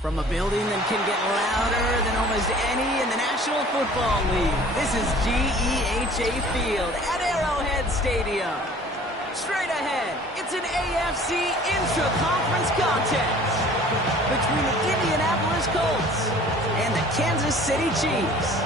From a building that can get louder than almost any in the National Football League, this is GEHA Field at Arrowhead Stadium. Straight ahead, it's an AFC intra-conference contest between the Indianapolis Colts and the Kansas City Chiefs.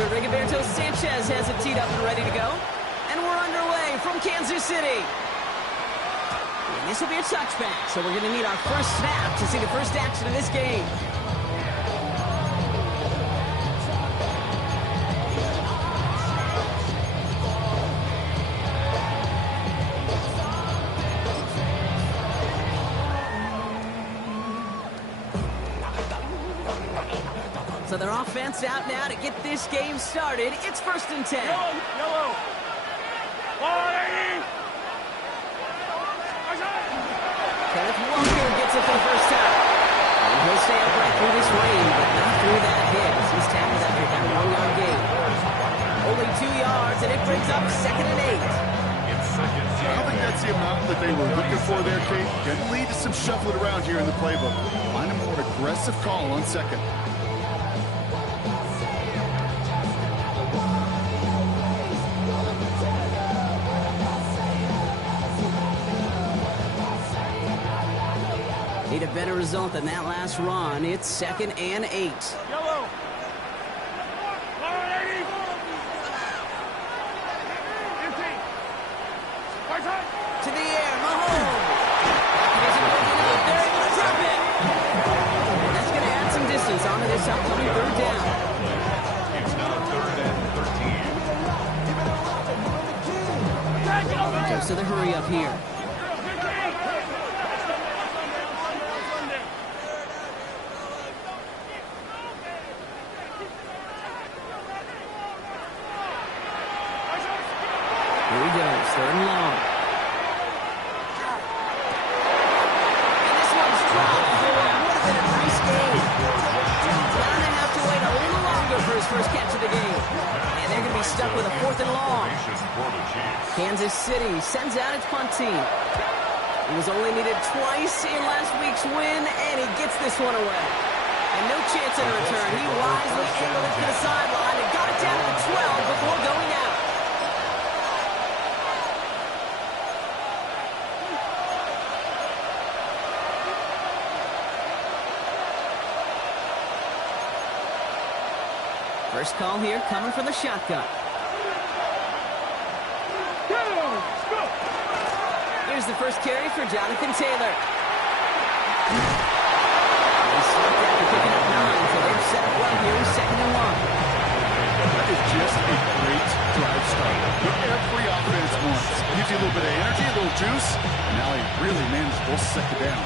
Rigoberto Sanchez has it teed up and ready to go. And we're underway from Kansas City. And this will be a touchback, so we're going to need our first snap to see the first action of this game. So their offense out now to get this game started. It's 1st and 10. Yellow. Kenneth Walker gets it for the first time. And he'll stay upright through this rain, but not through that hit. He's tackled after that 1-yard gain. Only 2 yards, and it brings up 2nd and 8. I don't think that's the amount that they were looking for there, Kate. Can lead to some shuffling around here in the playbook. Find a more aggressive call on 2nd. Need a better result than that last run. It's 2nd and 8. Yellow. To the air, Mahomes. He isn't working out. They're able to drop it. And that's going to add some distance onto this upcoming 3rd down. It's now 3rd and 13. So the hurry up here. Here he goes, 3rd and long. And this one's dropped for what would have been a nice game. Gonna have to wait a little longer for his first catch of the game. And they're going to be stuck with a 4th and long. Kansas City sends out its punt team. He was only needed twice in last week's win, and he gets this one away. And no chance in return. He wisely angled it to the sideline and got it down to the 12 before going out. First call here coming from the shotgun. Here's the first carry for Jonathan Taylor. He stopped after picking up 9, so they've set up well here, 2nd and 1. That is just a great drive start. What every offense wants. Gives you a little bit of energy, a little juice, and now he really managed to second down.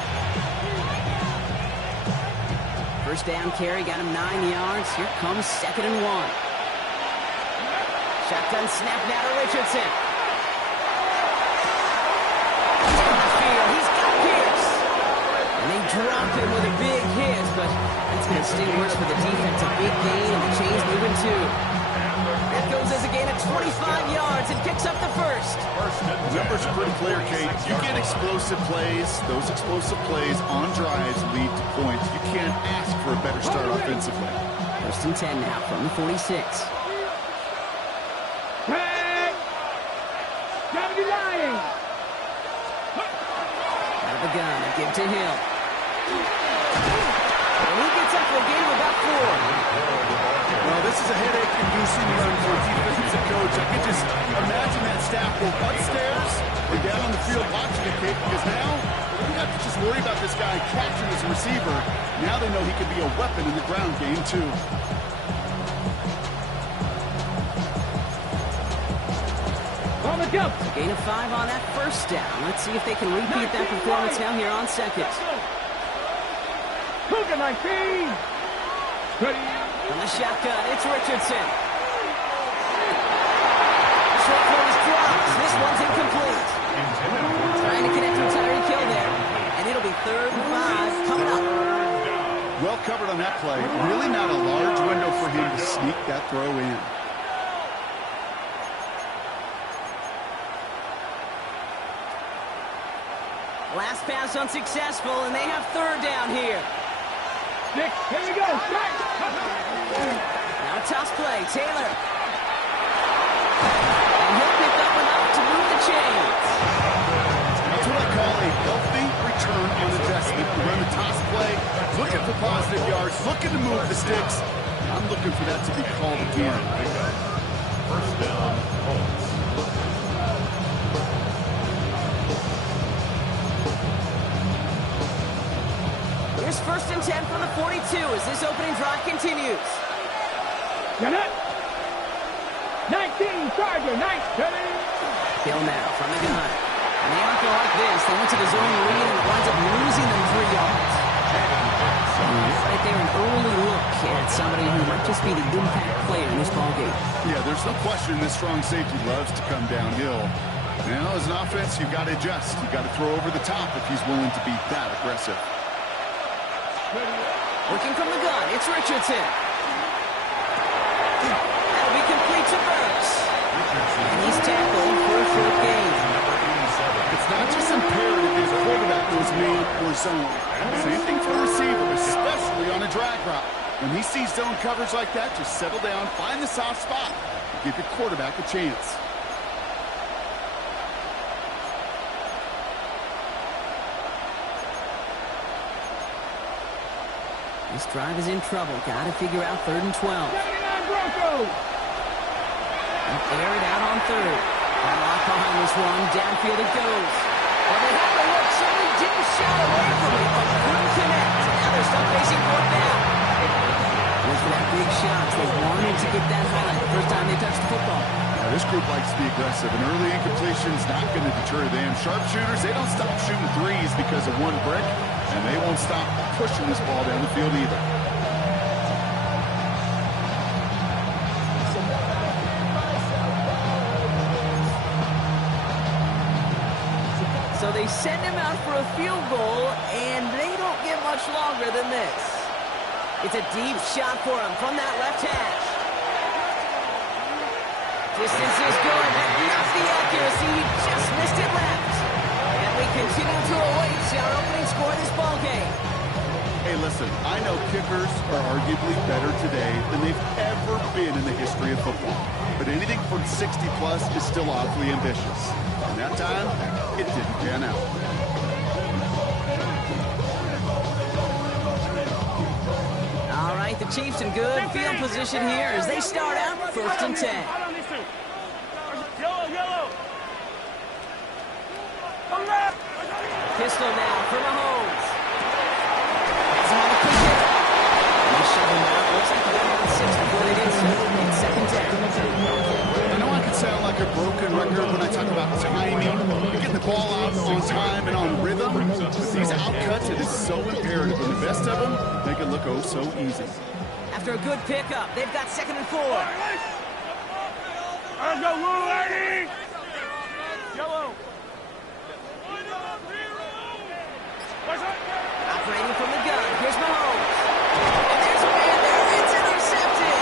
First down carry got him 9 yards. Here comes 2nd and 1. Shotgun snap now to Richardson. Down the field, he's got Pierce. And they drop him with a big hit, but that's going to sting worse for the defense. A big gain, and the chain's moving too. That goes as a gain of 25 yards and picks up the first. The numbers are pretty clear, Kate. You get explosive plays. Those explosive plays on drives lead to points. You can't ask for a better start offensively. 1st and 10 now from the 46. Out of the gun, they give to Hill. And he gets up for a gain of about 4. Well, this is a headache-inducing run for a defensive coach. I can just imagine that staff both upstairs or down on the field watching it, Kate, because now they don't have to just worry about this guy catching his receiver. Now they know he can be a weapon in the ground game, too. Gain of 5 on that first down. Let's see if they can repeat that performance now here on 2nd. Cougar 19. From the shotgun, it's Richardson. Short throw is dropped. This one's incomplete. Trying to connect to Tyreek Hill there. And it'll be 3rd and 5 coming up. Well covered on that play. Really not a large window for him to sneak that throw in. Last pass unsuccessful, and they have 3rd down here. Here we go. Now a toss play, Taylor. And he'll pick up enough to move the chains. That's what I call a healthy return on investment. You run the toss play, looking for positive yards, looking to move the sticks. I'm looking for that to be called again. First down, Colts. Here's 1st and 10 from the 42 as this opening drive continues. Get it. 19, Charger, 19. Hill now from the gun. And they aren't going like this. They went to the zone read and it winds up losing them 3 yards. Right there, an early look at somebody who might just be the impact player in this ballgame. Yeah, there's no question this strong safety loves to come downhill. Now, as an offense, you've got to adjust. You've got to throw over the top if he's willing to be that aggressive. Looking from the gun, it's Richardson. That'll be complete to Burks. And he's tackled for a short gain. It's not just imperative that a quarterback goes man or zone. Same thing for a receiver, especially on a drag route. When he sees zone coverage like that, just settle down, find the soft spot, and give your quarterback a chance. This drive is in trouble. Got to figure out 3rd and 12. And air it out on 3rd. And lock behind this one. Downfield it goes. Well, they had the look. Certainly didn't shot away from it, but couldn't connect. Now they're stuck facing 4th down. Was for that big shot. They wanted to get that highlight the first time they touched the football. Now, this group likes to be aggressive. An early incompletion's not going to deter them. Sharpshooters, they don't stop shooting threes because of one brick. And they won't stop pushing this ball down the field either. So they send him out for a field goal, and they don't get much longer than this. It's a deep shot for him from that left hash. Distance is good, but not the accuracy. He just missed it left. And we continue to await our opening score of this ball game. Hey, listen, I know kickers are arguably better today than they've ever been in the history of football. But anything from 60-plus is still awfully ambitious. And that time, it didn't pan out. All right, the Chiefs in good field position here as they start out 1st and 10. Yellow. Pistol now for Mahomes. Has him on the quick hit. And they shove him out. Looks like they're on 6 before they get settled in 2nd down. I know I can sound like a broken record when I talk about timing, getting the ball out on time and on rhythm. But these outcuts at is so imperative, and the best of them make it look oh so easy. After a good pickup, they've got 2nd and 4. Let's go, Blue Lady! Yellow. Operating from the gun, here's Mahomes. And there's a man there, it's intercepted.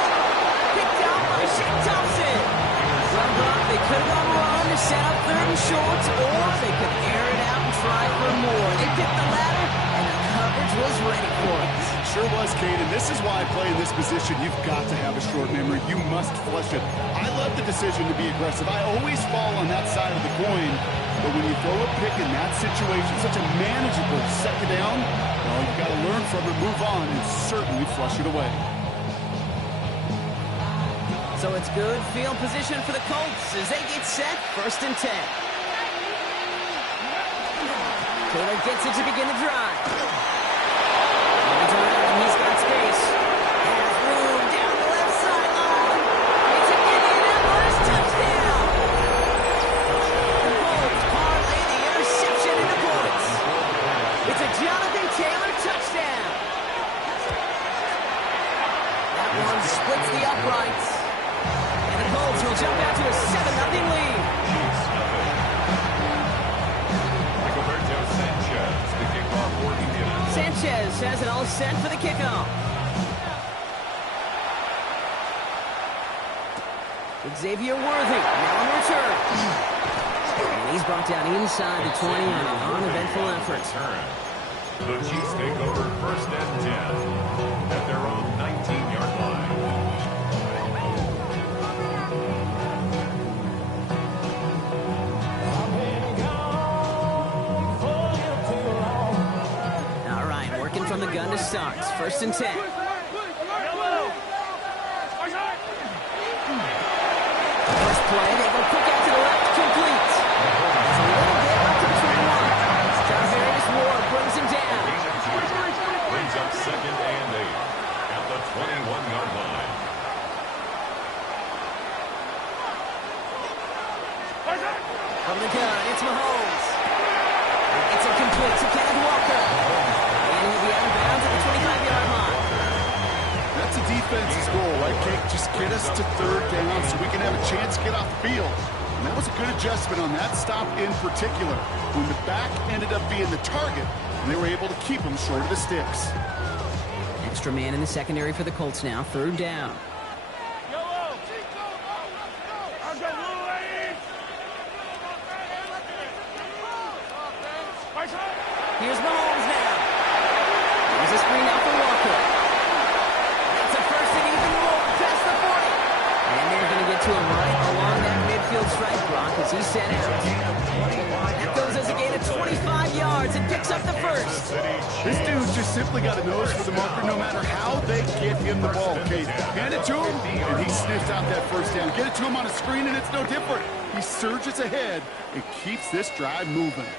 Picked out by Shane Thompson. Run block, they could have gone wrong to set up 3rd and short, or they could air it out and try for more. They picked the latter, and the coverage was ready for it. Sure was, Kate, and this is why I play in this position. You've got to have a short memory. You must flush it. I love the decision to be aggressive. I always fall on that side of the coin, but when you throw a pick in that situation, such a manageable 2nd down, well, you've got to learn from it, move on, and certainly flush it away. So it's good field position for the Colts as they get set, 1st and 10. Taylor gets it to begin the drive. Runs around, he's got space. Has room down the left sideline. It's an Indianapolis touchdown. The Colts parlay the interception into points. It's a Jonathan Taylor touchdown. That one splits the uprights. And the Colts will jump out to a 7-0 lead. Sanchez has it all set for the kickoff. Xavier Worthy now on return. And he's brought down inside the 20 on an uneventful effort. The Chiefs take over 1st and 10 at their own 19-yard line. From the gun to start. 1st and 10. First play, they go quick out to the left, complete. It's a little bit up to the 21. Jarvis Ward brings him down. Brings up 2nd and 8 at the 21-yard line. From the gun, it's Mahomes. It's incomplete to Kenneth Walker. He'll be out of bounds at the 25-yard line. That's a defense's goal, right, Kate? Just get us to 3rd down so we can have a chance to get off the field. And that was a good adjustment on that stop in particular, when the back ended up being the target, and they were able to keep him short of the sticks. Extra man in the secondary for the Colts now. 3rd down. Here's Mahomes now. There's a screen out for Walker. That's a 1st and even roll past the 40. And they're going to get to him right along that midfield strike block as he's set out. That goes as a gain of 25 yards and picks up the 1st. This dude's just simply got a nose for the marker no matter how they get him the ball, Kate. Hand it to him, and he sniffs out that 1st down. Get it to him on a screen, and it's no different. He surges ahead and keeps this drive moving.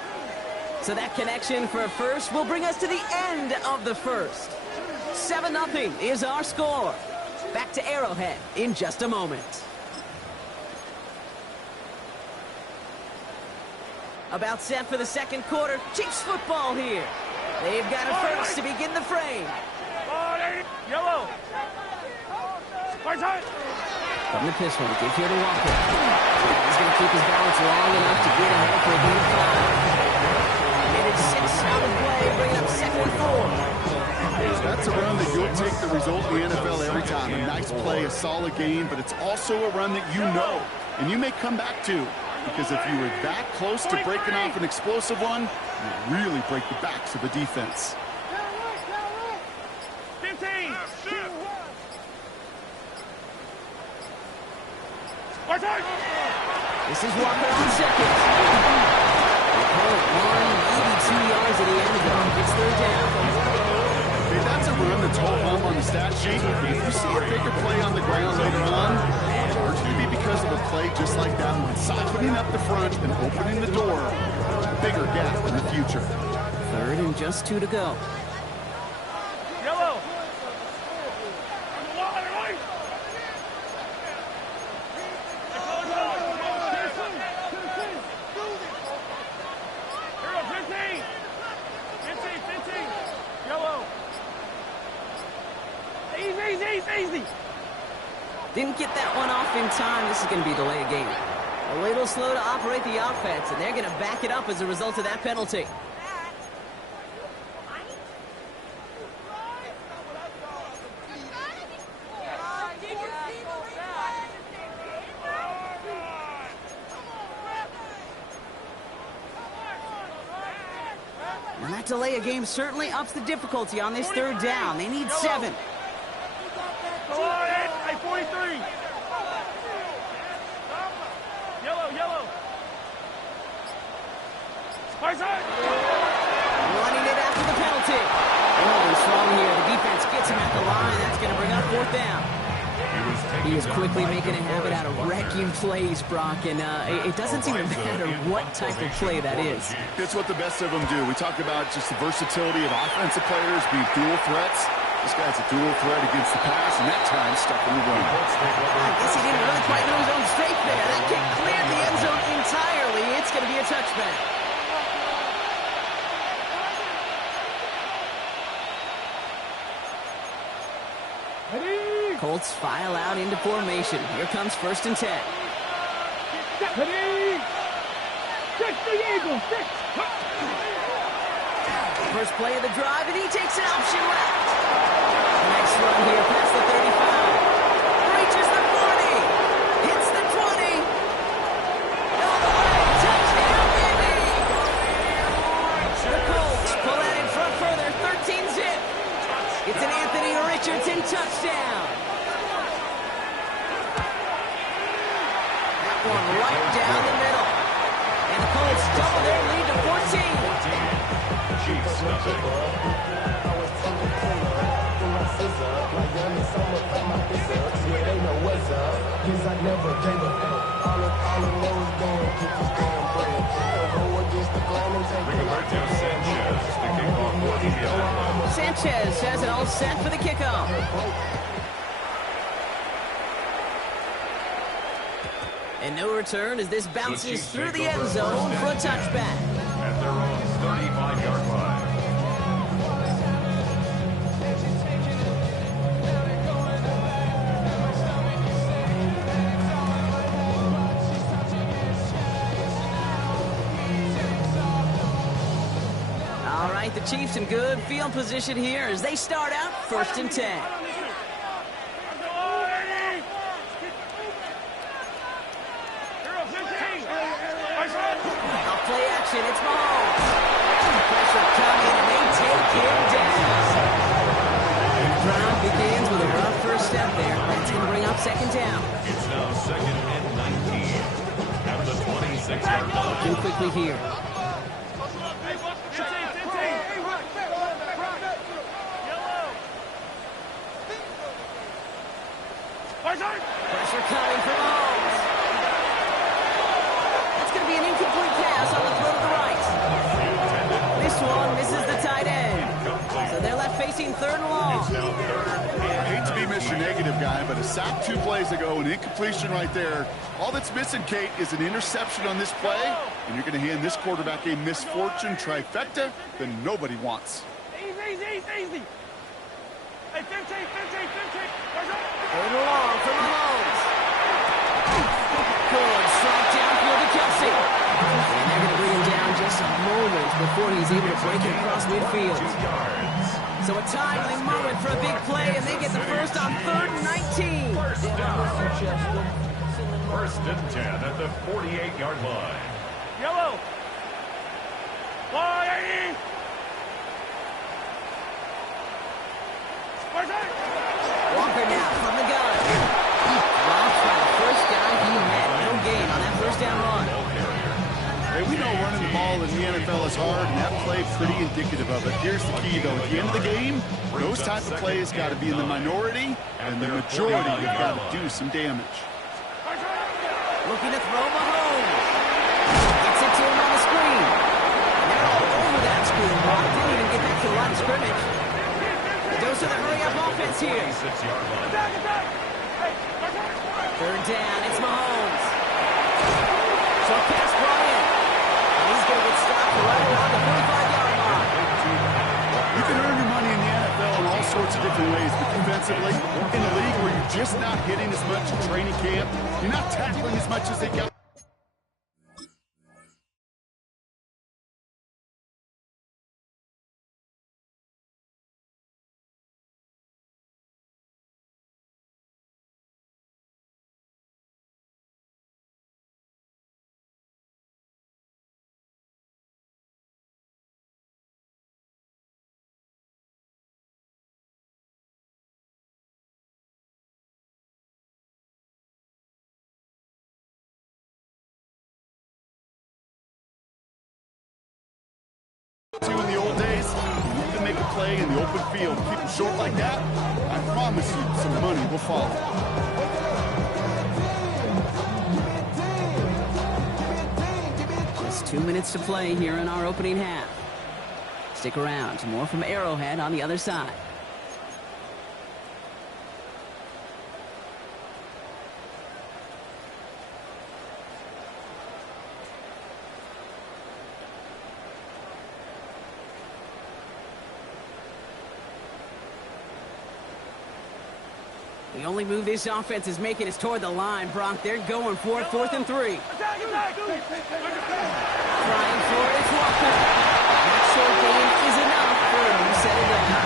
So that connection for a 1st will bring us to the end of the 1st. 7-0 is our score. Back to Arrowhead in just a moment. About set for the 2nd quarter. Chiefs football here. They've got a 1st to begin the frame. Yellow. From the pistol, to give here to Walker. He's going to keep his balance long enough to get ahead for a gain of 5. 6 on the play, bringing up 2nd and 4. That's a run that you'll take the result in the NFL every time. A nice play, a solid game, but it's also a run that you know, and you may come back to, because if you were that close to breaking off an explosive one, you really break the backs of the defense. 15. This is Walker on 2nd. Maybe 2 yards at the end of it. It's 3rd down. Okay, that's a run that's whole home on the stat sheet. If you see a bigger play on the ground later on, it's going to be because of a play just like that one. Siphoning up the front and opening the door. Bigger gap in the future. 3rd and just 2 to go. Yellow. Didn't get that one off in time. This is going to be delay of game. A little slow to operate the offense, and they're going to back it up as a result of that penalty. And that delay of game certainly ups the difficulty on this third down. They need 7. Go on, hey, 43. Yellow. Running it after the penalty. Holding strong here. The defense gets him at the line. That's going to bring up 4th down. He is quickly making a habit out of wrecking plays, Brock, and it doesn't seem to matter what type of play that is. It's what the best of them do. We talked about just the versatility of offensive players being dual threats. This guy's a dual threat against the pass, and that time stuck in the run. I guess he didn't really quite know his own strength there. That kick cleared the end zone entirely. It's going to be a touchback. Colts file out into formation. Here comes 1st and 10. First play of the drive, and he takes an option left. Nice run here past the 35. Reaches the 40. Hits the 20. All the way. Touchdown, baby. The Colts pull that in front further. 13-zip. It's an Anthony Richardson touchdown. That one right down the middle. And the Colts double their lead to 14. Chiefs nothing. Sanchez has it all set for the kickoff. And no return as this bounces through the end zone for a touchback. At their own 35-yard line. All right, the Chiefs in good field position here as they start out 1st and 10. Play action, it's Mahomes. Pressure coming, and they take him down. The drive begins with a rough first step there. That's going to bring up 2nd down. It's now 2nd and 19 at the 26-yard line. Looking quickly here. Pressure coming from Mahomes. That's going to be an incomplete pass on the throw to the right. This one misses the tight end. So they're left facing 3rd and long. I hate to be Mr. Negative guy, but a sack 2 plays ago, an incompletion right there. All that's missing, Kate, is an interception on this play, and you're going to hand this quarterback a misfortune trifecta that nobody wants. Easy. Hey, 15. 3rd and long for Mahomes. Good strike downfield to Kelsey. And they're going to bring him down just a moment before he's able to break it across midfield. So a timely moment for a big play, and they get the first on 3rd and 19. First down. 1st and 10 at the 48-yard line. Yellow. Walker now from the gun. Drops by the first guy he met. No gain on that 1st down run. Hey, we know running the ball in the NFL is hard, and that play pretty indicative of it. Here's the key, though. At the end of the game, those type of plays got to be in the minority, and the majority have got to do some damage. Looking to throw Mahomes. Gets it to him on the screen. And they're all over that screen. Brock didn't even get back to the line of scrimmage. Goes to the hurry-up offense here. 3rd down, it's Mahomes. Short pass brought in. And he's going to get stopped right around the 45-yard line. You can earn your money in the NFL in all sorts of different ways, but defensively, in a league where you're just not hitting as much in training camp, you're not tackling as much as they got. In the old days, you look to make a play in the open field, keep them short like that, I promise you some money will follow. Just 2 minutes to play here in our opening half. Stick around. More from Arrowhead on the other side. The only move this offense is making is toward the line, Brock. They're going for it, 4th and 3. Attack, attack! Trying for it, it's Walker. That short game is enough for him to set it down.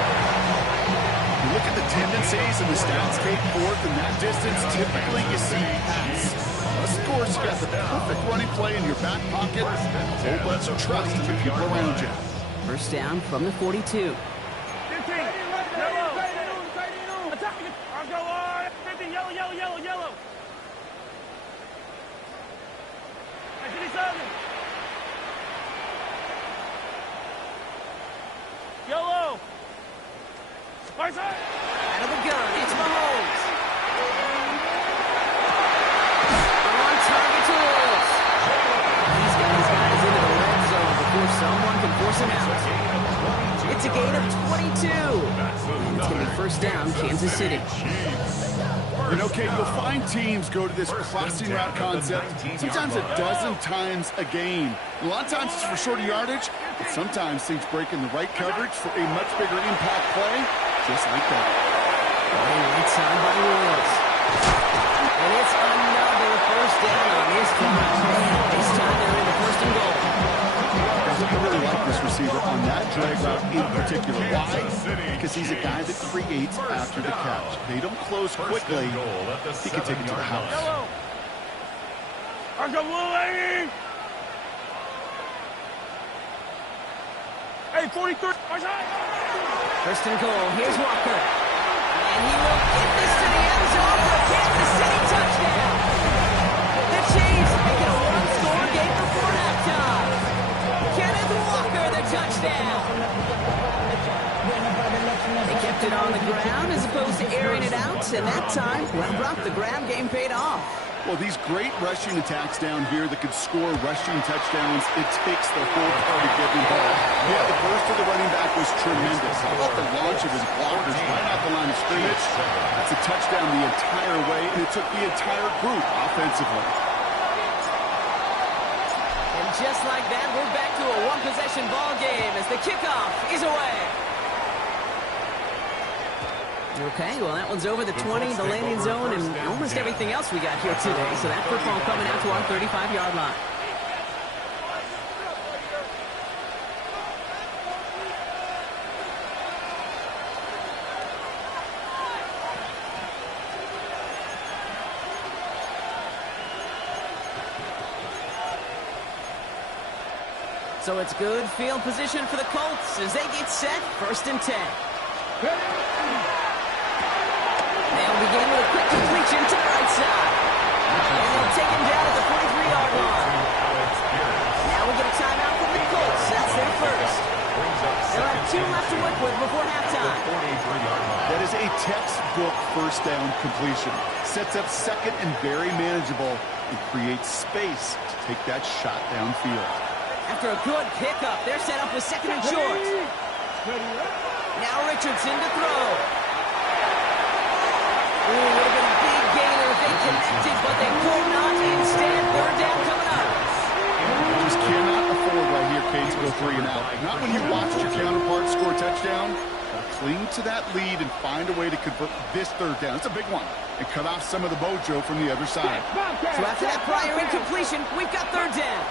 You look at the tendencies and the stats take forth in that distance, typically you see pass. Of course, you got the perfect running play in your back pocket. Whole bunch of trust in the people around you. First down from the 42. 15. Yellow. Attack. I'll go on. 50. Yellow, yellow, yellow, yellow. 57. Yellow. Right side. Out of the gun, it's Mahomes. On target to Willis. He's got his guys into the red zone before someone can force him out. It's a gain of 22. And it's going to be first down, Kansas City. You know, Kate, you'll find teams go to this crossing route concept sometimes a dozen times a game. A lot of times it's for shorter yardage, but sometimes things break in the right coverage for a much bigger impact play, just like that. Right side by Willis. And it's another first down on this drive. This time they're in the first and goal. I really like this receiver on that drag route in particular. Why? Because he's a guy that creates after the catch. They don't close quickly. He can take it to the house. Yellow. I'll go blue lane. Hey, 43. Right side. First and goal. Here's Walker. And he will get this to the end zone for a Kansas City touchdown. The Chiefs make it a one-score game before halftime. Kenneth Walker, the touchdown. They kept it on the ground as opposed to airing it out, and that time, well, Brock, the grab game paid off. Well, these great rushing attacks down here that could score rushing touchdowns, it takes the whole party getting involved. Yeah, the burst of the running back was tremendous. How about the launch of his blockers right off the line of scrimmage? That's a touchdown the entire way, and it took the entire group offensively. And just like that, we're back to a one-possession ball game as the kickoff is away. Okay, well, that one's over the 20, the landing zone, and almost everything else we got here today. So that football coming out to our 35-yard line. So it's good field position for the Colts as they get set, 1st and 10. They'll begin with a quick completion to the right side. And they'll take him down at the 43-yard line. Now we get a timeout from the Colts. That's their first. They'll have 2 left to work with before halftime. That is a textbook first down completion. Sets up second and very manageable and creates space to take that shot downfield. After a good pickup, they're set up with second and short. Now Richardson to throw. Ooh, would have been a big gainer if they connected, but they could not. Instead, 3rd down coming up. You just cannot afford right here, Kate, to go 3 and out. Not when you watched your counterpart score a touchdown. Cling to that lead and find a way to convert this third down. It's a big one. And cut off some of the mojo from the other side. So after that prior incompletion, we've got third down.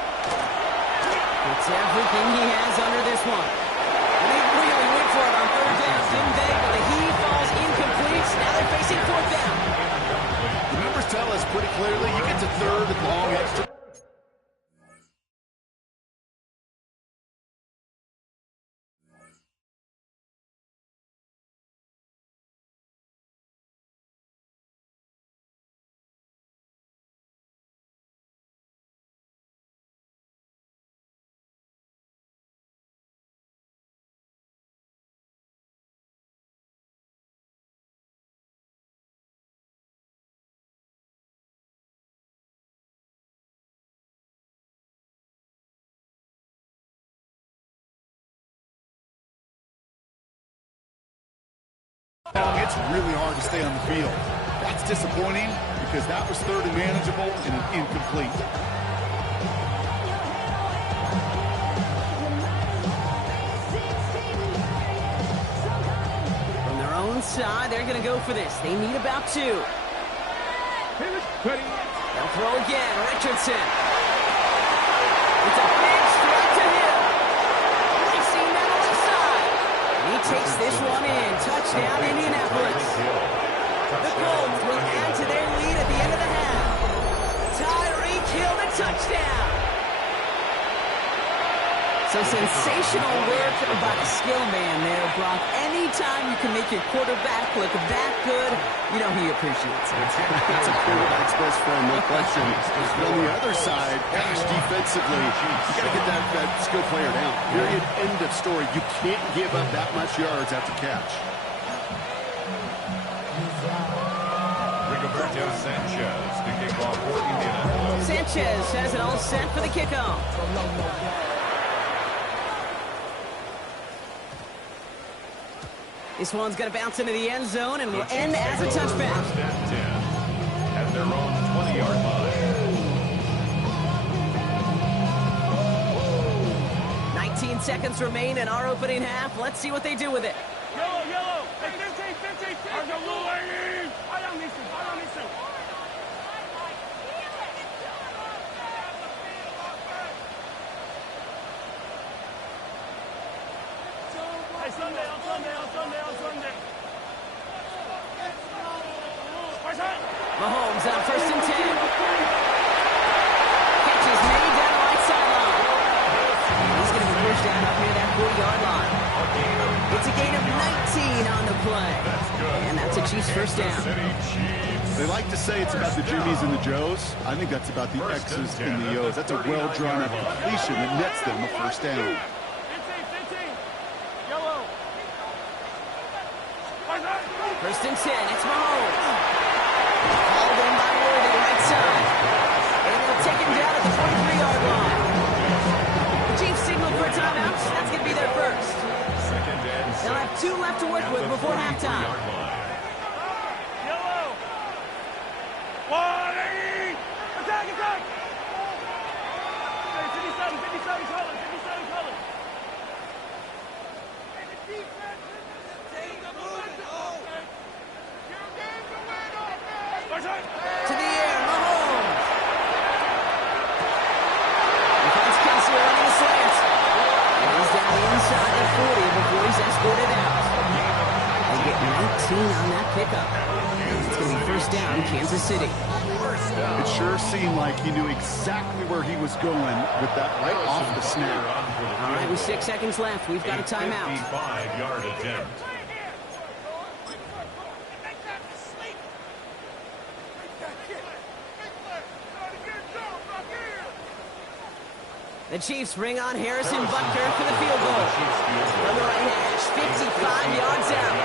It's everything he has under this one. And they really went for it on third down, didn't they? But the heave falls incomplete. Now they're facing fourth down. The numbers tell us pretty clearly you get to third and long extra. It's really hard to stay on the field. That's disappointing because that was third and manageable and an incomplete. From their own side, they're going to go for this. They need about 2. They'll throw again. Richardson. It's a big strike to him. We've seen that on the side. He takes this one in. Touchdown, Indianapolis. The Colts will add to their lead at the end of the half. Tyreek Hill, the touchdown. So sensational work by the skill man there, Brock. Anytime you can make your quarterback look that good, you know he appreciates it. That's a quarterback's best friend, no question. But on the other side, gosh, defensively, you got to get that skill player down. Period. End of story. You can't give up that much yards after catch. Sanchez to kick off for Indianapolis. Sanchez has it all set for the kickoff. This one's going to bounce into the end zone and will end as a touchback. First and 10 at their own 20-yard line. 19 seconds remain in our opening half. Let's see what they do with it. Yellow, yellow. Hey, 15. I don't need to. Hey, Sunday. Mahomes on first and 10. Catch is made down the right sideline. He's going to be pushed down up near that 40-yard line. It's a gain of 19 on the play. And that's a Chiefs first down. They like to say it's about the Jimmies and the Joes. I think that's about the X's and the O's. That's a well-drawn-up completion that nets them a first down. 15. Yellow. First and 10. It's Mahomes. Called in by Worthy, right side. And they'll take him down at the 43-yard line. The Chiefs signal for a timeout. That's going to be their first. They'll have 2 left to work with before halftime. Yellow. 180. Attack. 57 colors. To the air, Mahomes. He finds Kelsey running a slant. And he's down the inside the 40 before he's escorted out. They get 19 on that pickup. It's going to be first down, Kansas City. It sure seemed like he knew exactly where he was going with that right off the snap. All right, with 6 seconds left, we've got a timeout. 55-yard attempt. The Chiefs bring on Harrison Butker for the field goal. From the right hash, 55 yards out.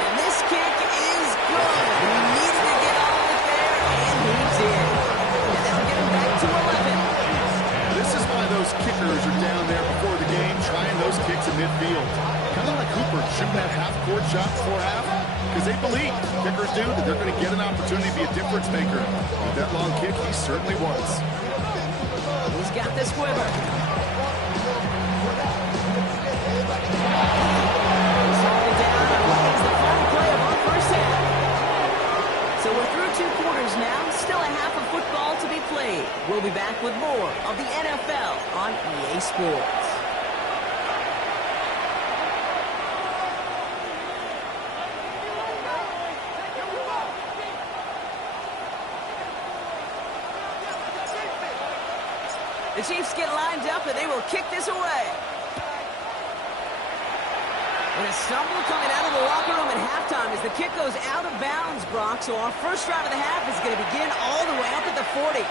And this kick is good. He needed to get all of it there, and he did. And that'll get him back to 11. This is why those kickers are down there before the game trying those kicks in midfield. Kind of like Cooper shooting that half-court shot before half because they believe, kickers do, that they're going to get an opportunity to be a difference maker. With that long kick, he certainly was. He's got this quiver. of the NFL on EA Sports. The Chiefs get lined up, and they will kick this away. And a stumble coming out of the locker room at halftime as the kick goes out of bounds, Brock. So our first drive of the half is going to begin all the way up at the 40.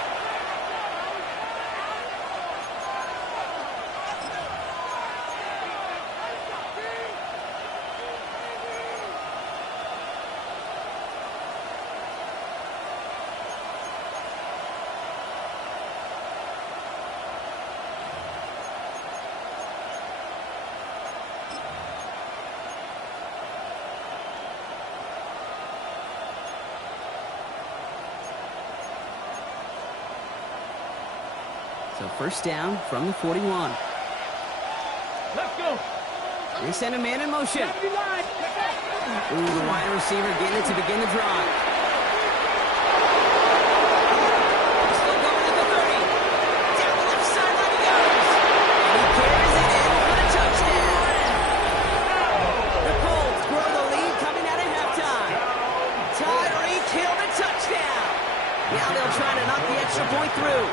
So first down from the 41. Let's go. They send a man in motion. Ooh, the wide receiver getting it to begin the drive. Still going at the 30. Down the left sideline he goes. And he carries it in for the touchdown. The Colts grow the lead coming out of halftime. Tyreek Hill the touchdown. Now they'll try to knock the extra point through.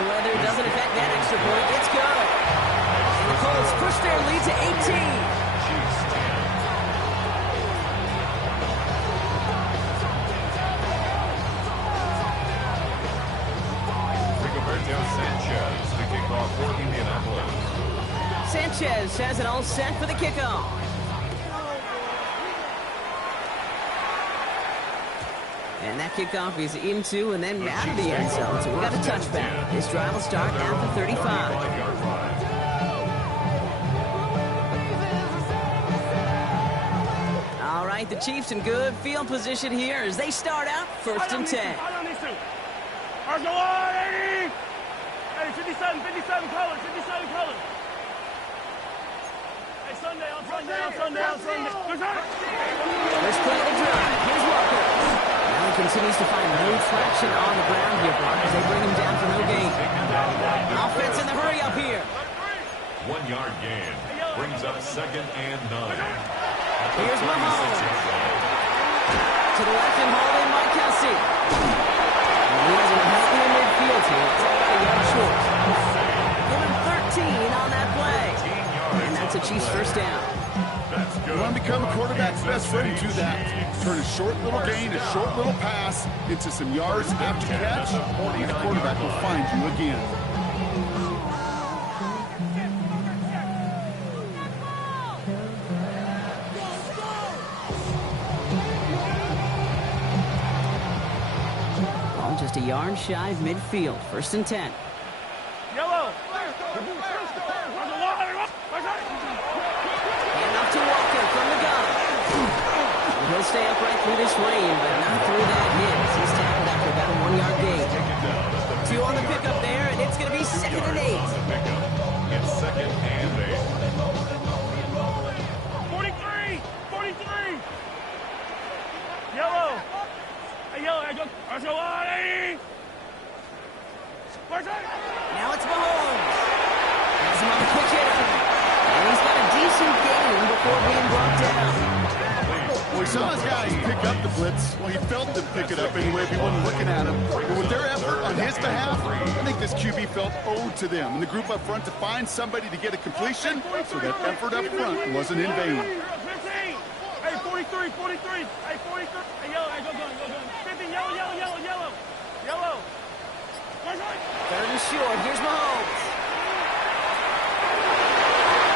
Weather doesn't affect that extra point. It's good. And the Colts push their lead to 18. Rigoberto Sanchez, the kickoff for Indianapolis. Sanchez has it all set for the kickoff. And that kickoff is into and then out of the end zone. So we got a touchback. This drive will start at the 35. All right, the Chiefs in good field position here as they start out first and 10. Ours go on, 80. Hey, 57 colors, 57 colors. Hey, Sunday. First play of the drive. Here's Walker. Now he continues to find no traction on the ground here, Brock, as they bring him down for no gain. Offense in the hurry up here. 1 yard gain. Brings up 2nd and 9. Here's Mahomes. To the left and hauled in by Kelsey. He has him healthy in midfield here. It's about a yard short. Give him 13 on that play. And that's a Chiefs first down. You want to become a quarterback's best friend, do that. Turn a short little gain, a short little pass into some yards after catch, and the quarterback will find you again. Ball just a yard shy of midfield. First and 10. Yellow. To Walker from the gun. He'll stay upright through this rain, but not through that hit. He's tackled after about a 1 yard gain. 2 on the pickup there, and it's going to be 2nd and 8. It's 2nd and 8. 43. Yellow. Hey, yellow. Ours go on, 80. Now it's Mahomes. Has him on the quick hitter. And he's got a decent gain before being brought down. Well, he saw his guys pick up the blitz. Well, he felt them pick it up anyway if he wasn't looking at him. But with their effort on his behalf, I think this QB felt owed to them. And the group up front to find somebody to get a completion, so that effort up front wasn't in vain. 15. Hey, 43. Hey, 43. Hey, yellow. Hey, go. 50. Yellow. 3rd and short. Here's Mahomes.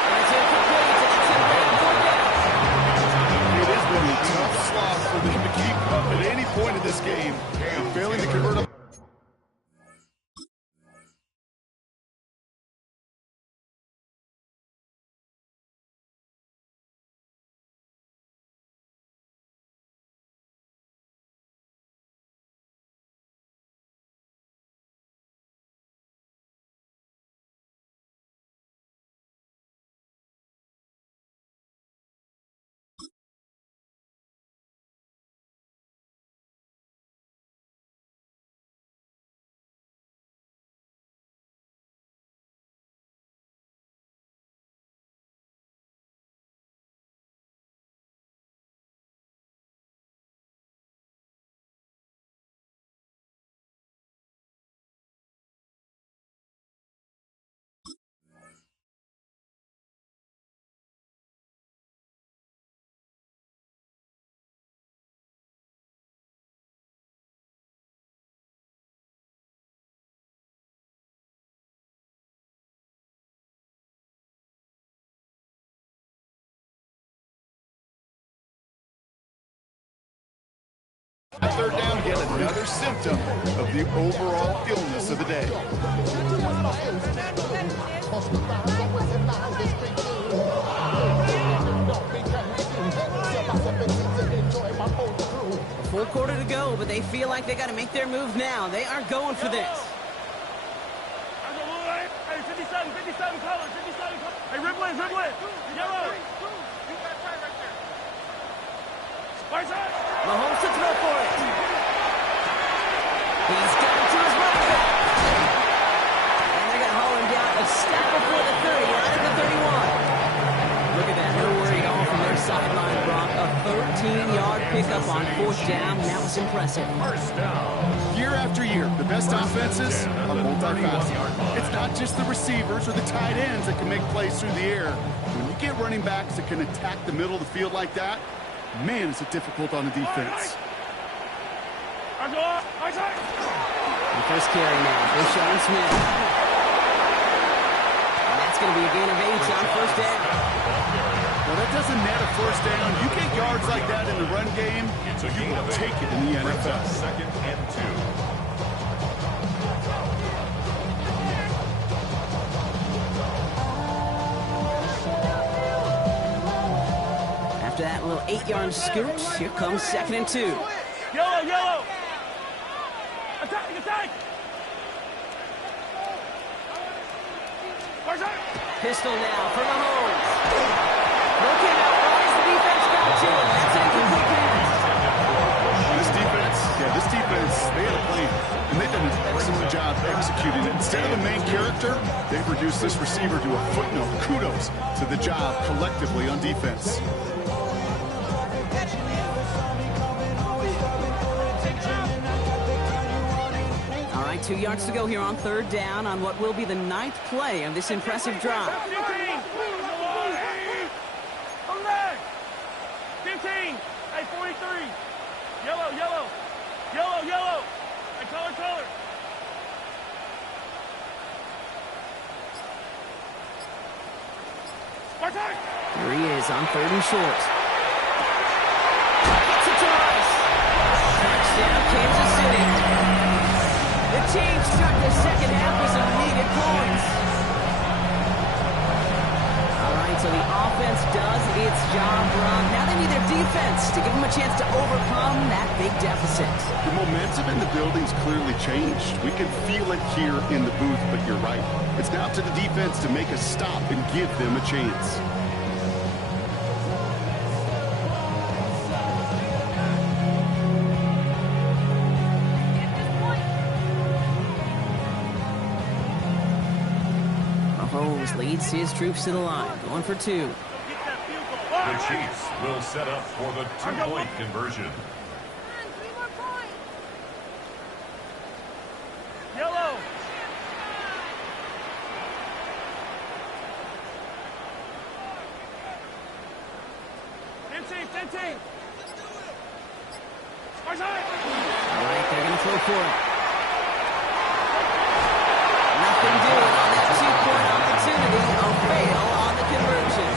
And it's incomplete. And it's in It has been a tough slog for them to keep up at any point in this game. And failing to convert a Third down, yet another symptom of the overall illness of the day. A full quarter to go, but they feel like they got to make their move now. They are going for this. Hey, 57, 57 colors, 57 colors. Hey, ribble it, yellow. Mahomes to throw for it. He's got it to his running back. And they're going to haul him down a step before the 30, right at the 31. Look at that, no worry at all from their sideline, Brock. A 13-yard pickup on 4th down. That was impressive. First down. Year after year, the best offenses are multifaceted. It's not just the receivers or the tight ends that can make plays through the air. When you get running backs that can attack the middle of the field like that, man, is it difficult on the defense. The first carry now for Sean Smith. And that's going to be a gain of 8 on 1st down. Well, that doesn't net a 1st down. You get yards like that in the run game, you will take it in the NFL. 2nd and 2. After that little 8-yard scoot, here comes 2nd and 2. Yellow. Attack. Pistol now for Mahomes. Looking out, the defense got to him. That's an incomplete pass. This defense, they had a plan, and they've done an excellent job executing it. Instead of the main character, they've reduced this receiver to a footnote. Kudos to the job collectively on defense. All right, 2 yards to go here on 3rd down on what will be the 9th play of this impressive drive. 15. Hey, 43. Yellow. Hey, color. Here he is on 3rd and short. Gets it to Rice. Touchdown, Kansas City. The team start the second half with some needed points. All right, so the offense does its job, Ron. Now they need their defense to give them a chance to overcome that big deficit. The momentum in the building's clearly changed. We can feel it here in the booth, but you're right. It's now up to the defense to make a stop and give them a chance. Mahomes leads his troops to the line, going for 2. The Chiefs will set up for the 2-point conversion. Yellow. Ten. All right, they're going to throw for it. Nothing doing on that 2-point opportunity. A fail on the conversion.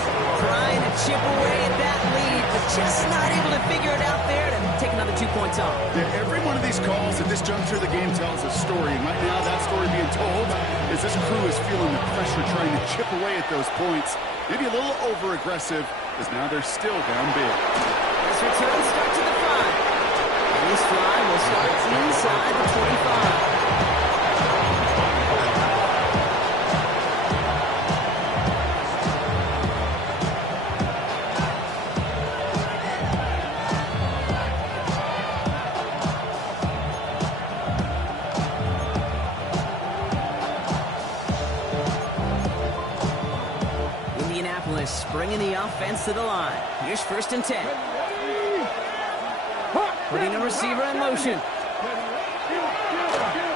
Trying to chip away at that lead, but just not able to figure it out there to take another 2 points off. Yeah, every one of these calls at this juncture of the game tells a story. And right now, that story being told is this crew is feeling the pressure trying to chip away at those points. Maybe a little over-aggressive, as now they're still down big. This return starts to the 5. And this drive will start inside the 25. Bringing the offense to the line. Here's 1st and 10. Putting a receiver in motion.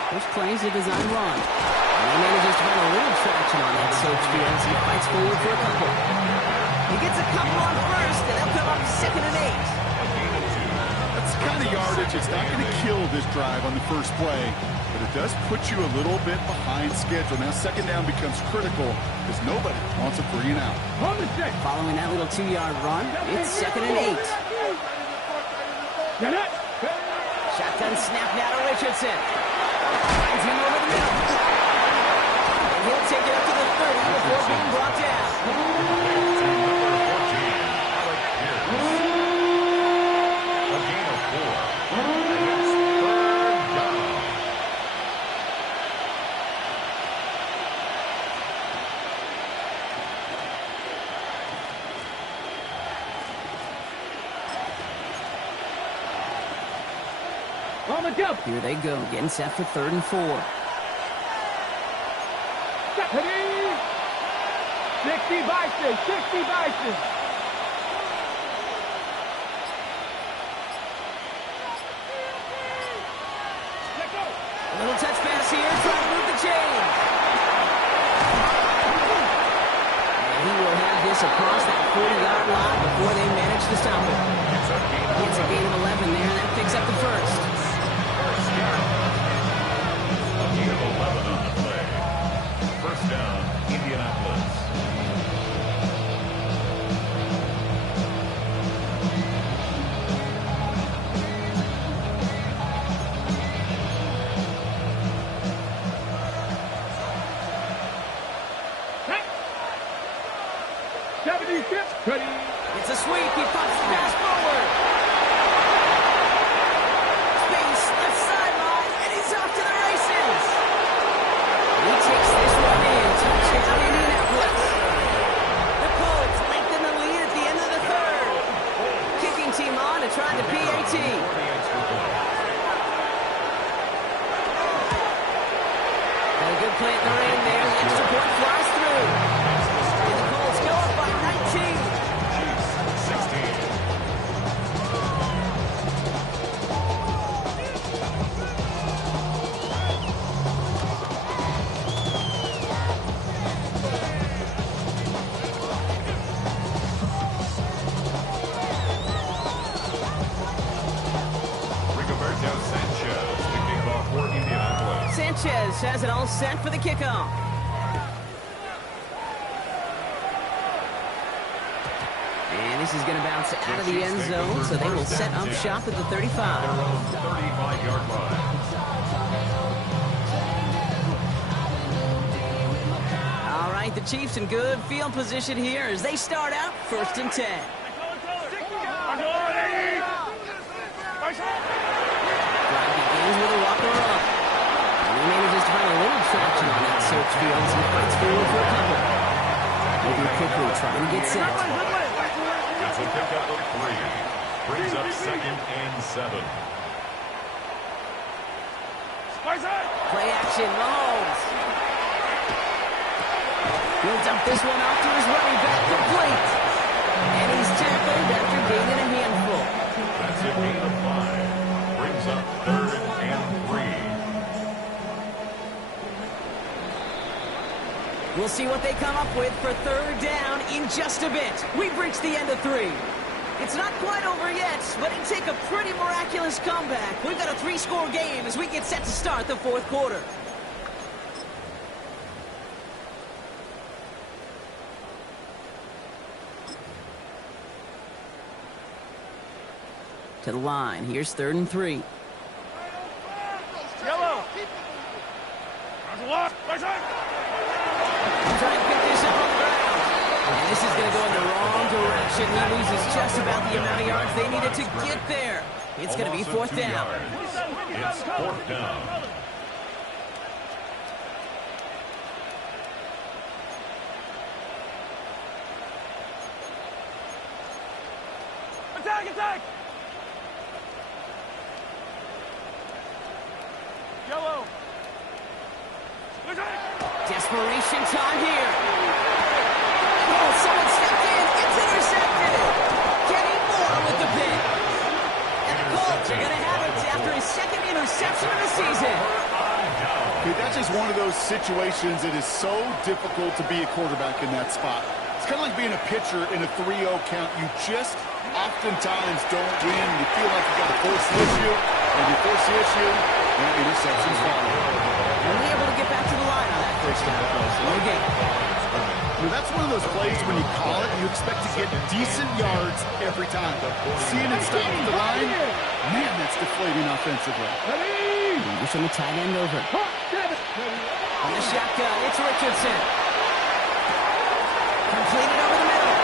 First play is a design run. And he manages to find a little traction on that search field as he fights forward for a couple. He gets a couple on 1st, and they'll come up 2nd and 8. That's the kind of yardage. It's not going to kill this drive on the first play, but it does put you a little bit behind schedule. Now 2nd down becomes critical because nobody wants a 3 and out. Following that little 2-yard run, it's 2nd and 8. Shotgun snap now to Richardson. Finds him over the middle. And he'll take it up to the 30 before being brought down. A gain of 4. And it's 3rd down. On the jump. Here they go, getting set for 3rd and 4. Ready? 60 Bison. 60 Bison. A little touch pass here, trying to move the chain. And he will have this across that 40-yard line before they manage to stop it. It's a gain of 11 there, and that picks up the first. A gain of 11 on the play. 1st down, Indianapolis. Ready? It's a sweep. He pops the pass forward. Space, left sideline, and he's off to the races. He takes this one in. Touchdown, Indianapolis. The Colts lengthen the lead at the end of the 3rd. Kicking team on to try the PAT. And a good play at the rain there. The extra point flies through. And the Colts go up by 19. Sanchez has it all set for the kickoff. And this is going to bounce out of the end zone, so they will set up shop at the 35. Their own 35-yard line. All right, the Chiefs in good field position here as they start out 1st and 10. Drive begins with a walker up. And he manages to find a little traction on that search field as he fights forward for a couple. Moving quickly, trying to get set. It's a pickup of 3. Brings up 2nd and 7. Play action, Mahomes. He'll dump this one off to his running back, complete. And he's tackled after gaining a handful. That's a gain of 5. Brings up 3rd and 3. We'll see what they come up with for 3rd down in just a bit. We've reached the end of 3. It's not quite over yet, but it'd take a pretty miraculous comeback. We've got a 3-score game as we get set to start the 4th quarter. To the line. Here's 3rd and 3. Yellow. Trying to pick this up on the ground. And this is going to go in the wrong direction. He loses just about the amount of yards they needed to get there. It's going to be 4th down. It's 4th down. Attack! Yellow. Desperation time here. Oh, someone stepped in. It's intercepted. Kenny Moore with the pick. And the Colts are going to have it after his 2nd interception of the season. Okay, that's just one of those situations that is so difficult to be a quarterback in that spot. It's kind of like being a pitcher in a 3-0 count. You just oftentimes don't win. You feel like you got to force the issue, and you force the issue, and interceptions follow. Only able to get back to the line on that 1st down. No gain. That's one of those plays when you call it, you expect to get decent yards every time. Seeing it stop at the line, man, that's deflating offensively. Push on the tight end over. On the shotgun, it's Richardson. Completed over the middle.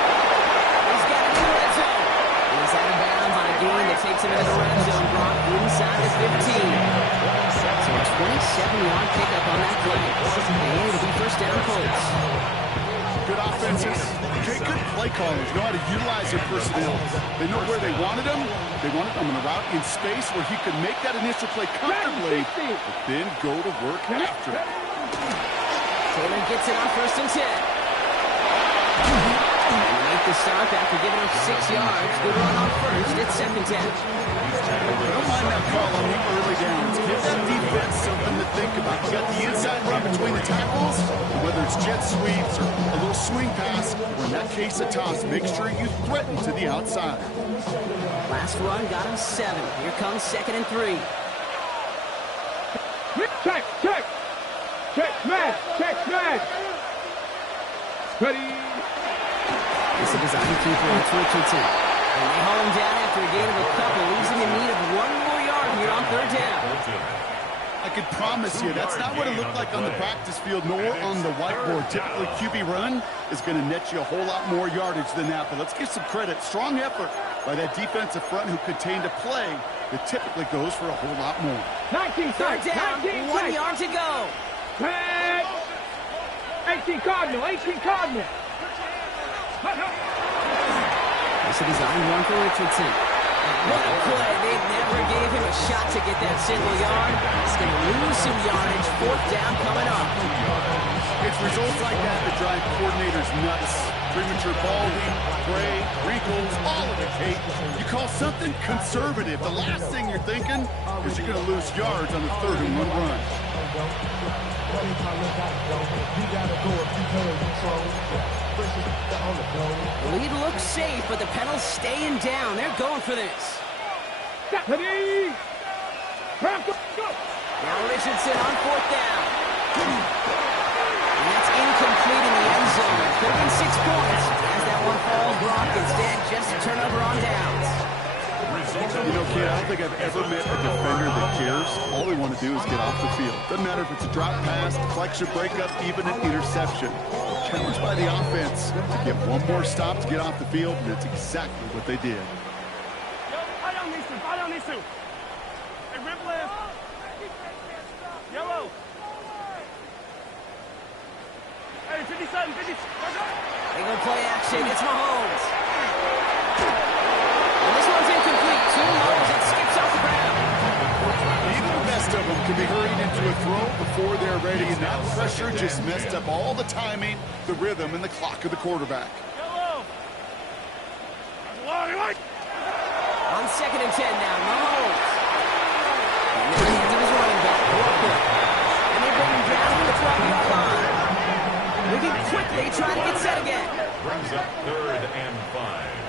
He's got it in the red zone. He's out of bounds on a gain that takes him into the red zone. Brought inside the 15. So a 27-yard pickup on that play. And it'll be first down Colts. Good offenses. Okay, good play callers. Know how to utilize their personnel. They know where they wanted them. They wanted them on a route in space where he could make that initial play comfortably, but then go to work after it. Taylor gets it on first and 10. Make the stop after giving up 6 yards. Good run on first. It's second 10. Don't mind that call on the early downs. Give that defense something to think about. You got the inside run between the tackles, and whether it's jet sweeps or a little swing pass, or in that case a toss, make sure you threaten to the outside. Last run got him 7. Here comes second and 3. Check, check. Check, smash, check, smash. Ready. It's a design keeper. It's Richardson. And they haul him down after a gain of a couple, losing in need of 1 more yard here on third down. I could promise you that's not what it looked like on the practice field nor on the whiteboard. Typically, QB run is going to net you a whole lot more yardage than that. But let's give some credit. Strong effort by that defensive front who contained a play that typically goes for a whole lot more. 19 Third down, 1 yard to go. 18 Cardinal, 18 Cardinal. It's a design run for Richardson. What a play. They never gave him a shot to get that single yard. He's going to lose some yardage. Fourth down coming up. It's results like that that drive coordinators nuts. Premature balding, gray, wrinkles, all of it, Kate. You call something conservative. The last thing you're thinking is you're going to lose yards on the 3rd and 1 run. The lead looks safe, but the Penals staying down. They're going for this. Ready. Now Richardson on 4th down. And that's incomplete in the end zone. Could have been 6 points. As that one falls, Brock instead just a turnover on downs. You know, kid, I don't think I've ever met a defender that cares. All they want to do is get off the field. Doesn't matter if it's a drop pass, deflection, breakup, even an interception. Challenged by the offense to get one more stop to get off the field, and that's exactly what they did. I don't need to. Hey, rip left. Yellow. Hey, 57, 50. They go play action. It's Mahomes. And this one's incomplete. Too low as it skips off the ground. Even the best of them can be hurried into a throw before they're ready, and that pressure just messed up all the timing, the rhythm, and the clock of the quarterback. Yellow. On second and 10 now, Mahomes. And the hands of his running back, Walker. And they bring him down to the 12-yard line. Moving quickly, trying to get set again. Brings up 3rd and 5.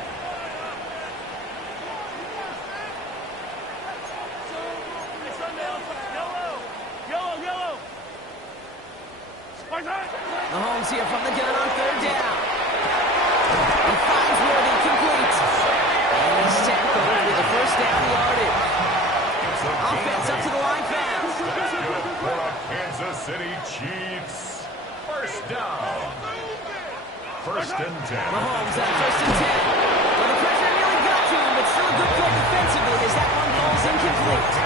Mahomes here from the gun on 3rd down. He finds Worthy, complete. And he's tackled with a first down yardage. Offense up to the line fast. That's good for our Kansas City Chiefs. First down. First and 10. Mahomes on first and 10. Well, the pressure nearly got to him, but still a good play defensively as that one falls incomplete.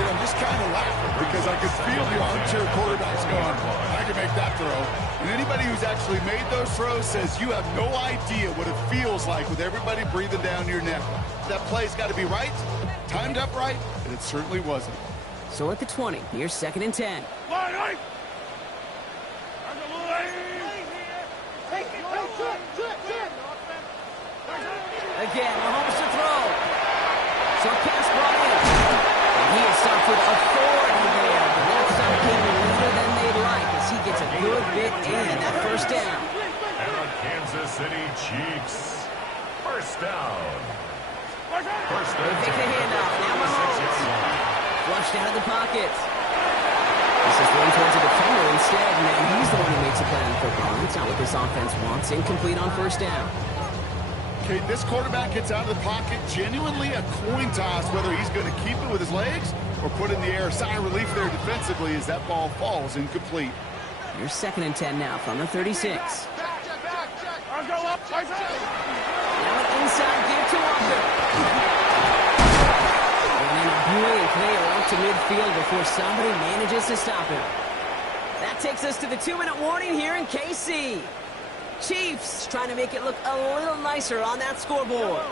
I'm just kind of laughing because I could feel the armchair quarterbacks going, I can make that throw. And anybody who's actually made those throws says you have no idea what it feels like with everybody breathing down your neck. That play's got to be right, timed up right, and it certainly wasn't. So at the 20, here's second and 10. Again, Mahomes to throw. So pass brought in. And he is stopped with authority there. But that's something later than they'd like as he gets a good bit in that first down. And the Kansas City Chiefs. First down. First They and take the 10. handoff. Now Mahomes. 6-yard line. Flushed out of the pocket. This is thrown towards a defender instead, and then he's the one who makes a play on this offense wants. Incomplete on first down. Okay, this quarterback gets out of the pocket. Genuinely a coin toss whether he's going to keep it with his legs or put it in the air. Sigh of relief there defensively as that ball falls incomplete. Here's 2nd and 10 now from the 36. I'll go up. Now an inside give to Walker. And then Buey and Clay are up to midfield before somebody manages to stop him. That takes us to the 2-minute warning here in KC. Chiefs trying to make it look a little nicer on that scoreboard.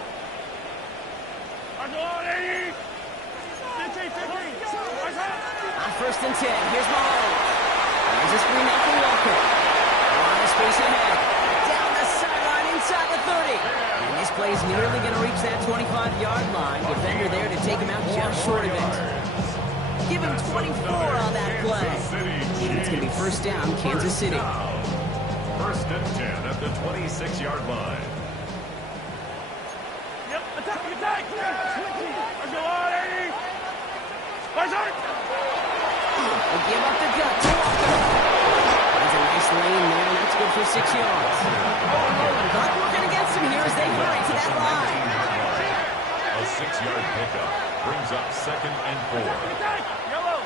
I'll go on, 80. 15. On 1st and 10, here's Mahomes. There's a screen out for Walker. A lot of space ahead. Down the sideline inside the 30. And this play's nearly going to reach that 25-yard line. Defender there to take him out just short of it. Give him 24 on that play. And it's going to be 1st down, Kansas City. 1st and 10 at the 26-yard line. Yep, attack. I'll go on, 80. We'll give up the gut to Walker. That's a nice lane there. That's good for 6 yards. Clock working against him here as they hurry to that line. A 6-yard pickup brings up 2nd and 4. Yellow.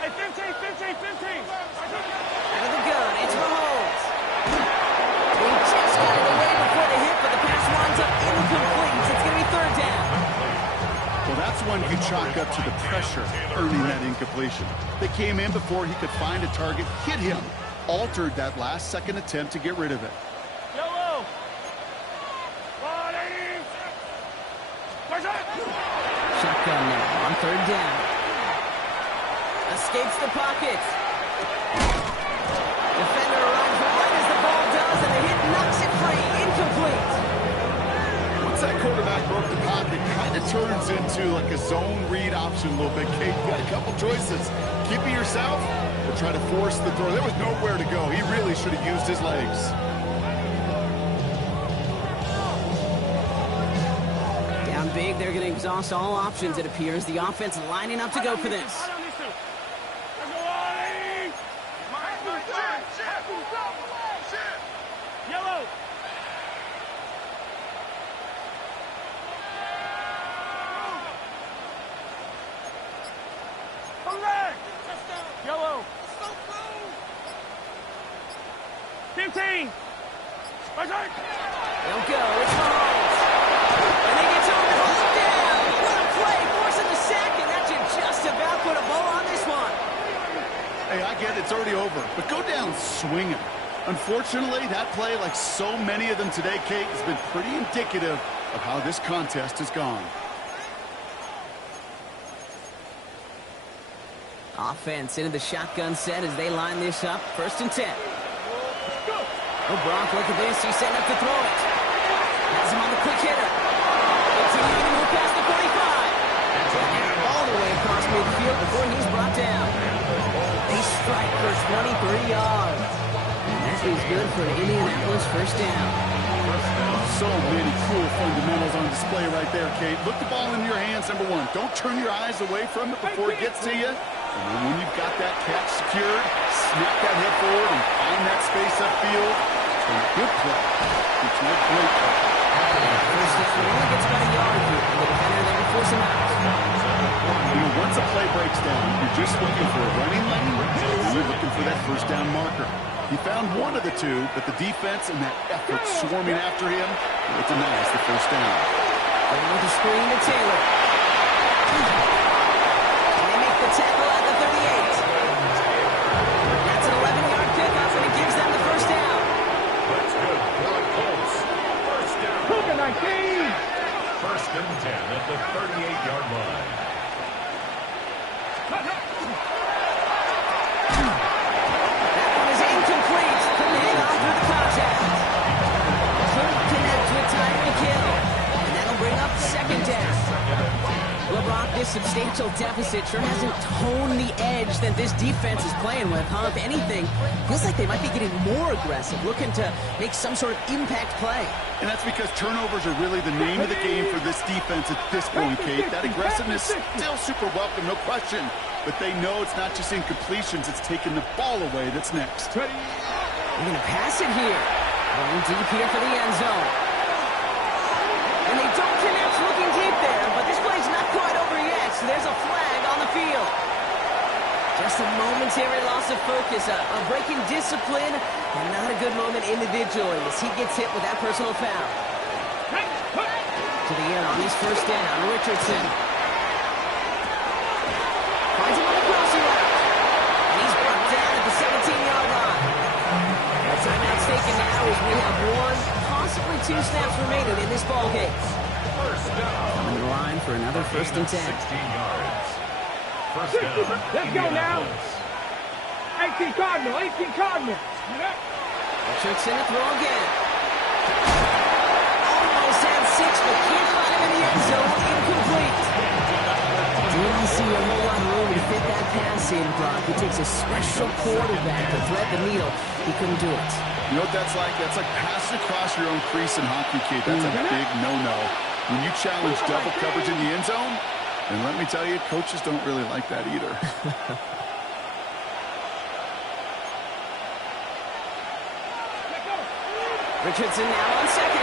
Hey, 15. Out of the gun, it's Mahomes. He just got it away before the hit, but the pass winds up incomplete. It's going to be 3rd down. Well, that's one you chalk up to the pressure earning that incompletion. They came in before he could find a target, hit him, altered that last-second attempt to get rid of it. Yellow. Shotgun now on 3rd down. Escapes the pocket. Defender arrives right as the ball does, and the hit knocks it free. Incomplete. Once that quarterback broke the pocket, kind of turns into like a zone read option a little bit. Kate, you got a couple choices. Keep it yourself or try to force the throw. There was nowhere to go. He really should have used his legs. Down big, they're going to exhaust all options, it appears. The offense lining up to go for this. Yellow. Yellow. 15. They'll go. It's Mahomes. And they get to him and hold him down. What a play. Forcing the sack, and that should just about put a bow on this one. Hey, I get it. It's already over. But go down swinging. Unfortunately, that play, like so many of them today, Kate, has been pretty indicative of how this contest has gone. Offense into the shotgun set as they line this up. 1st and 10. Oh, Brock, look at this. He's setting up to throw it. Has him on the quick hitter. Continuing to move past the 45. And all the way across midfield before he's brought down. They strike for 23 yards. And that is good for an Indianapolis 1st down. So many cool fundamentals on display right there, Kate. Look the ball in your hands, number one. Don't turn your eyes away from it before it gets to you. And then when you've got that catch secured, snap that head forward and find that space upfield. It's a good play. It's a great play. First down, only gets about a yard here. And the defender there to force him out. You know, once a play breaks down, you're just looking for a running lane, and you're looking for that 1st down marker. He found one of the two, but the defense and that effort swarming after him, it denies the 1st down. Going with the screen to Taylor. And they make the tackle at the 38. That's an 11-yard pickup, and it gives them the 1st down. That's good for the Colts. 1st down. 1st and 10 at the 38-yard line. That one is incomplete. Couldn't hang on through the contact. Couldn't connect with time to kill. And that'll bring up 2nd down. LeBron, this substantial deficit sure hasn't toned the edge that this defense is playing with, huh? If anything, feels like they might be getting more aggressive, looking to make some sort of impact play. And that's because turnovers are really the name of the game for this defense at this point, Kate. That aggressiveness still super welcome, no question. but they know it's not just incompletions, it's taking the ball away that's next. They're going to pass it here. Going deep here for the end zone. And they don't connect looking deep there, but this play's not quite over yet, so there's a flag on the field. Just a momentary loss of focus, a break in discipline, and not a good moment individually as he gets hit with that personal foul. To the end on his first down, Richardson. Finds him on the crossing route. And he's brought down at the 17-yard line. The timeout's taken now as we have one, possibly two snaps remaining in this ballgame. First down. Coming to the line for another first and 10. 16 yards. First down. Let's go now. 18 Cardinal, 18 Cardinal. Richardson to throw again. Almost had 6, but can't find him in the end zone. Incomplete. Didn't see a whole lot of room to fit that pass in, Brock. It takes a special quarterback to thread the needle. He couldn't do it. You know what that's like? That's like passing across your own crease in hockey, kid. That's a big no-no. When you challenge double coverage in the end zone, and let me tell you, coaches don't really like that either. Richardson now on second